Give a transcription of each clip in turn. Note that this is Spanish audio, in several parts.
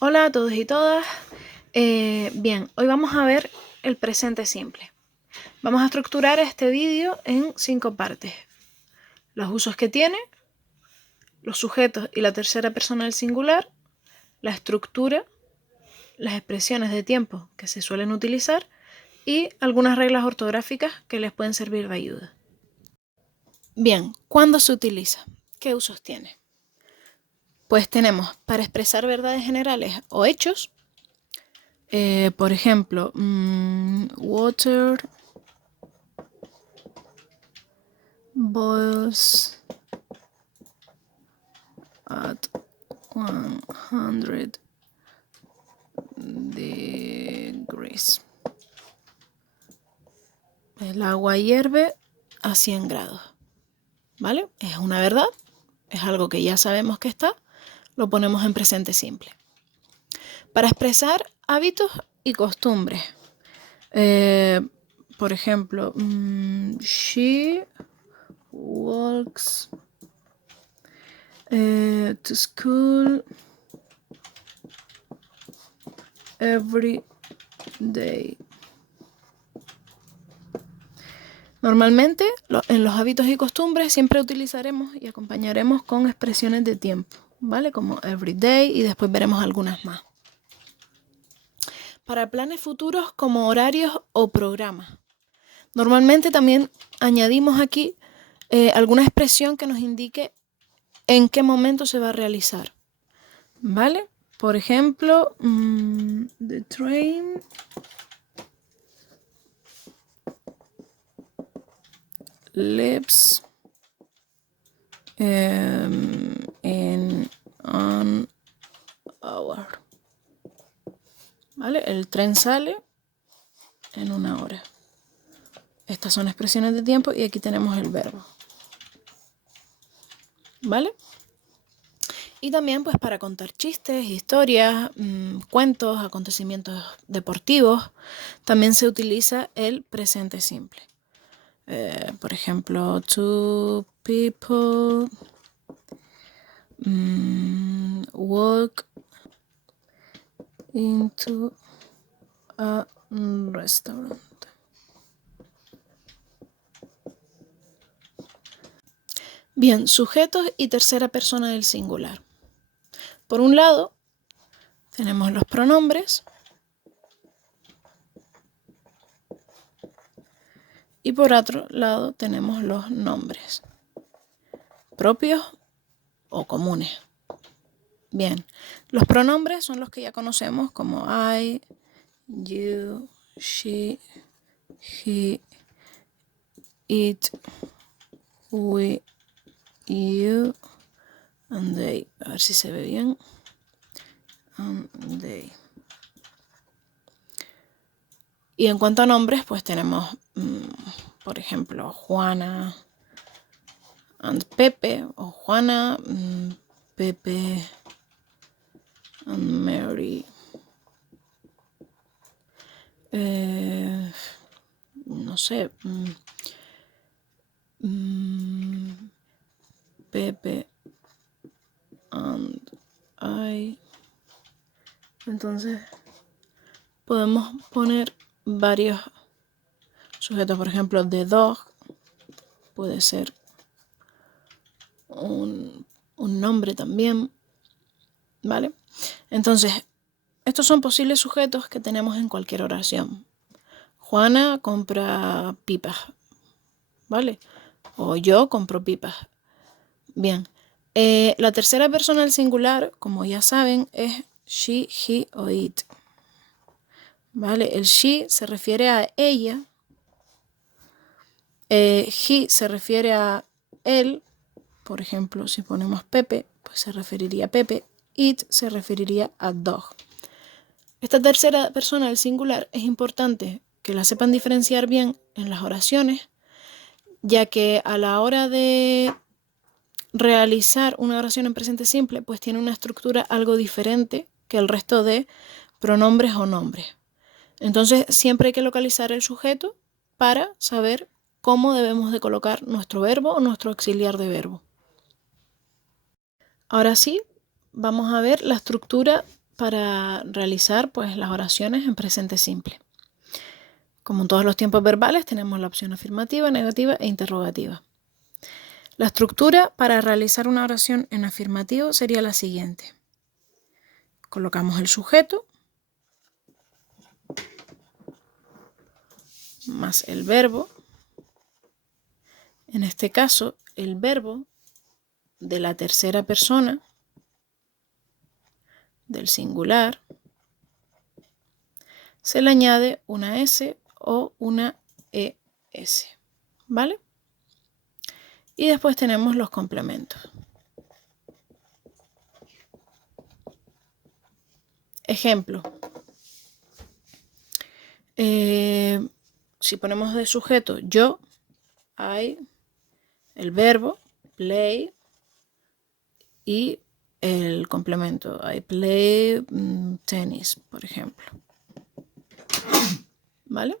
Hola a todos y todas. Bien, hoy vamos a ver el presente simple. Vamos a estructurar este vídeo en 5 partes. Los usos que tiene, los sujetos y la tercera persona del singular, la estructura, las expresiones de tiempo que se suelen utilizar y algunas reglas ortográficas que les pueden servir de ayuda. Bien, ¿cuándo se utiliza? ¿Qué usos tiene? Pues tenemos para expresar verdades generales o hechos. Por ejemplo, water boils at 100 degrees. El agua hierve a 100 grados. ¿Vale? Es una verdad, es algo que ya sabemos que está, lo ponemos en presente simple. Para expresar hábitos y costumbres. Por ejemplo, she walks to school every day. Normalmente, en los hábitos y costumbres siempre utilizaremos y acompañaremos con expresiones de tiempo, ¿vale? Como every day y después veremos algunas más. Para planes futuros como horarios o programas. Normalmente también añadimos aquí alguna expresión que nos indique en qué momento se va a realizar, ¿vale? Por ejemplo, the train leaves in an hour. ¿Vale? El tren sale en 1 hora. Estas son expresiones de tiempo y aquí tenemos el verbo. ¿Vale? Y también pues para contar chistes, historias, cuentos, acontecimientos deportivos, también se utiliza el presente simple. Por ejemplo, two people walk into a restaurant. Bien, sujetos y tercera persona del singular. Por un lado, tenemos los pronombres y por otro lado tenemos los nombres, propios o comunes. Bien, los pronombres son los que ya conocemos como I, you, she, he, it, we, you, and they. A ver si se ve bien. And they. Y en cuanto a nombres, pues tenemos, por ejemplo, Juana and Pepe, o Juana, Pepe and Mary. No sé, Pepe and I. Entonces podemos poner varios sujetos, por ejemplo, the dog puede ser un nombre también, ¿vale? Entonces, estos son posibles sujetos que tenemos en cualquier oración. Juana compra pipas, ¿vale? O yo compro pipas. Bien, la tercera persona del singular, como ya saben, es she, he o it. ¿Vale? El she se refiere a ella, he se refiere a él, por ejemplo, si ponemos Pepe, pues se referiría a Pepe, it se referiría a dog. Esta tercera persona del singular es importante que la sepan diferenciar bien en las oraciones, ya que a la hora de realizar una oración en presente simple, pues tiene una estructura algo diferente que el resto de pronombres o nombres. Entonces siempre hay que localizar el sujeto para saber cómo debemos de colocar nuestro verbo o nuestro auxiliar de verbo. Ahora sí, vamos a ver la estructura para realizar pues, las oraciones en presente simple. Como en todos los tiempos verbales, tenemos la opción afirmativa, negativa e interrogativa. La estructura para realizar una oración en afirmativo sería la siguiente. Colocamos el sujeto más el verbo. En este caso, el verbo de la tercera persona del singular se le añade una S o una ES, ¿vale? Y después tenemos los complementos. Ejemplo. Si ponemos de sujeto yo, I, el verbo, play, y el complemento, I play tenis, por ejemplo. ¿Vale?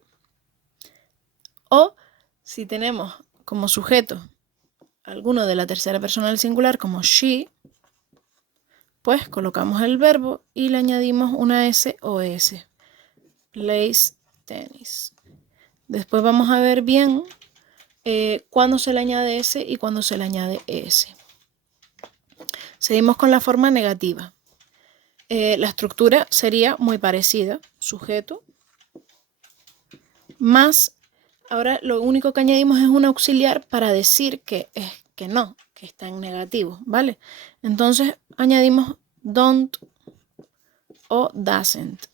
O si tenemos como sujeto alguno de la tercera persona del singular, como she, pues colocamos el verbo y le añadimos una S o S. Plays tennis. Después vamos a ver bien cuándo se le añade S y cuándo se le añade ES. Seguimos con la forma negativa. La estructura sería muy parecida. Sujeto más, ahora lo único que añadimos es un auxiliar para decir que no, que está en negativo, ¿vale? Entonces añadimos don't o doesn't,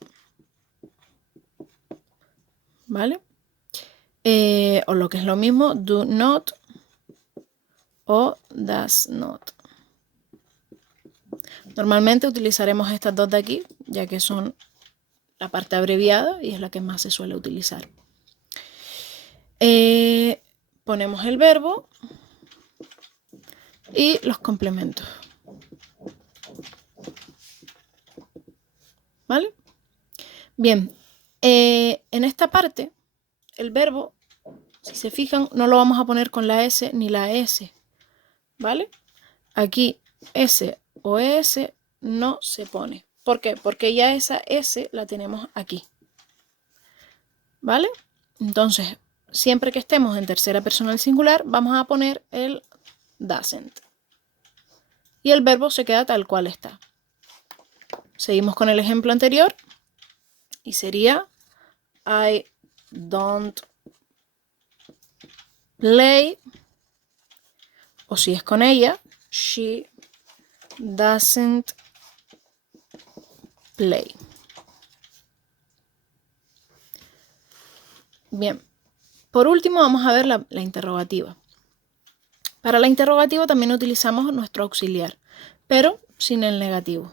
¿vale? O lo que es lo mismo, do not o does not. Normalmente utilizaremos estas dos de aquí, ya que son la parte abreviada y es la que más se suele utilizar. Ponemos el verbo y los complementos. ¿Vale? Bien, en esta parte, el verbo, si se fijan, no lo vamos a poner con la S ni la S. ¿Vale? Aquí S o ES no se pone. ¿Por qué? Porque ya esa S la tenemos aquí. ¿Vale? Entonces, siempre que estemos en tercera persona del singular, vamos a poner el doesn't. Y el verbo se queda tal cual está. Seguimos con el ejemplo anterior. Y sería I don't play. O si es con ella, she doesn't play. Bien, por último vamos a ver la interrogativa. Para la interrogativa también utilizamos nuestro auxiliar, pero sin el negativo.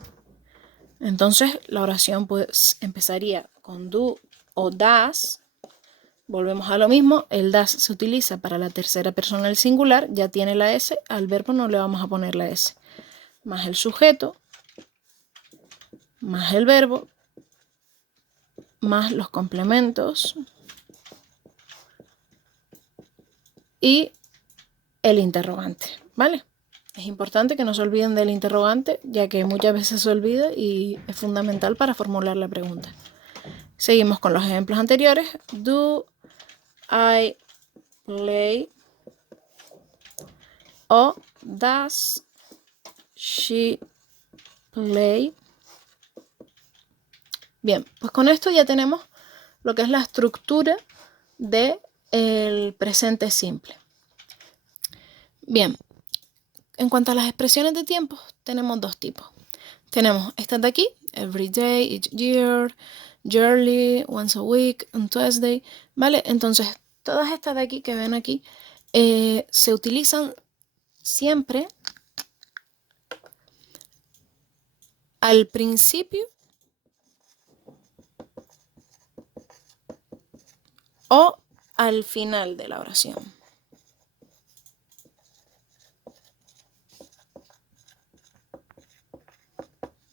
Entonces la oración pues empezaría con do o does. Volvemos a lo mismo, el does se utiliza para la tercera persona del singular, ya tiene la S, al verbo no le vamos a poner la S. Más el sujeto, más el verbo, más los complementos y el interrogante, ¿vale? Es importante que no se olviden del interrogante, ya que muchas veces se olvida y es fundamental para formular la pregunta. Seguimos con los ejemplos anteriores. Do I play? O does she play? Bien, pues con esto ya tenemos lo que es la estructura del presente simple. Bien, en cuanto a las expresiones de tiempo, tenemos dos tipos. Tenemos estas de aquí, every day, each year, yearly, once a week, on Tuesday, ¿vale? Entonces, todas estas de aquí que ven aquí se utilizan siempre al principio o al final de la oración.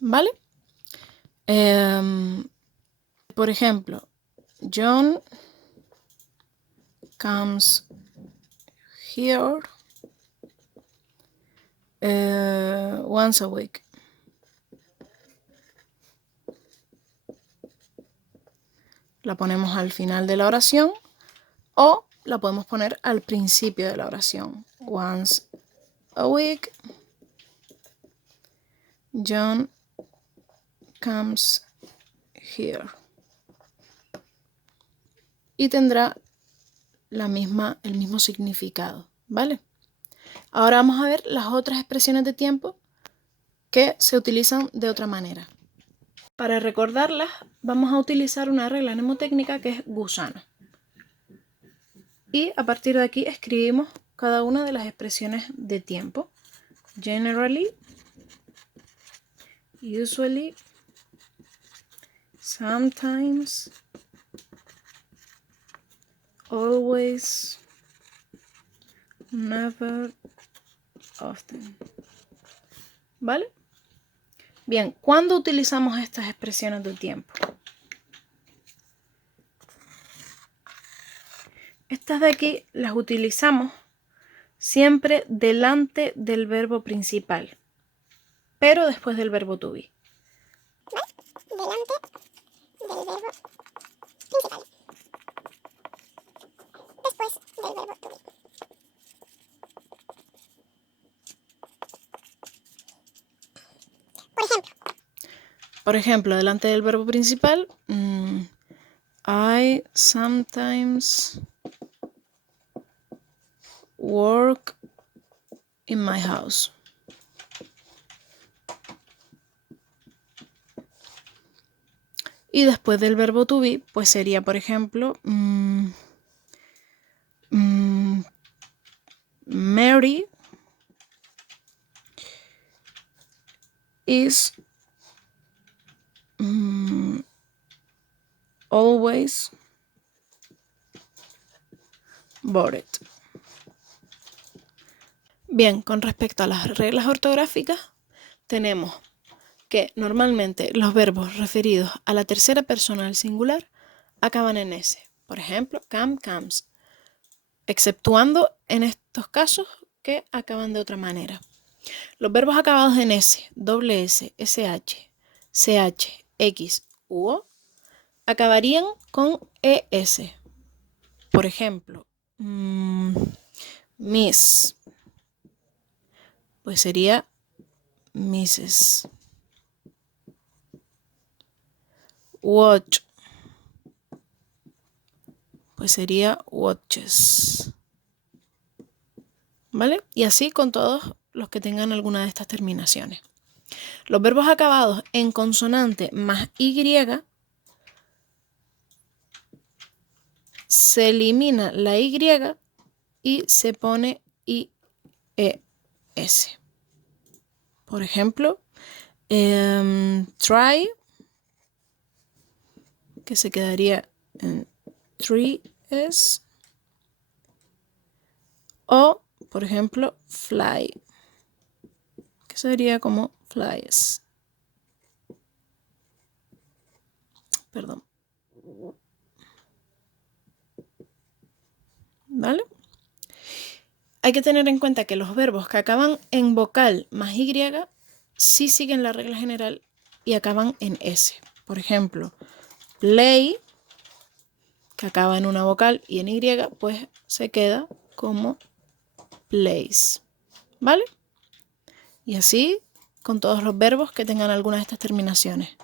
¿Vale? Por ejemplo, John comes here once a week. la ponemos al final de la oración o la podemos poner al principio de la oración. Once a week, John comes here. Y tendrá el mismo significado, ¿vale? Ahora vamos a ver las otras expresiones de tiempo que se utilizan de otra manera. Para recordarlas, vamos a utilizar una regla mnemotécnica que es gusano. Y a partir de aquí escribimos cada una de las expresiones de tiempo. Generally, usually, sometimes, always, never, often. ¿Vale? Bien, ¿cuándo utilizamos estas expresiones de tiempo? Estas de aquí las utilizamos siempre delante del verbo principal, pero después del verbo to be. Delante del verbo principal. Después del verbo to be. Por ejemplo, delante del verbo principal, I sometimes work in my house. Y después del verbo to be, pues sería, por ejemplo, Mary is always bored. Bien, con respecto a las reglas ortográficas, tenemos que normalmente los verbos referidos a la tercera persona del singular acaban en S. Por ejemplo, come, comes, exceptuando en estos casos que acaban de otra manera. Los verbos acabados en S, doble S, SH, CH, X u O acabarían con ES. Por ejemplo, Miss, pues sería Mrs. Watch, pues sería watches. ¿Vale? Y así con todos los que tengan alguna de estas terminaciones. Los verbos acabados en consonante más Y se elimina la Y y se pone IES. Por ejemplo, try, que se quedaría en trees, o, por ejemplo, fly, que sería como flies. Perdón. ¿Vale? Hay que tener en cuenta que los verbos que acaban en vocal más Y sí siguen la regla general y acaban en S. Por ejemplo, play, que acaba en una vocal y en Y, pues se queda como plays. ¿Vale? Y así con todos los verbos que tengan alguna de estas terminaciones.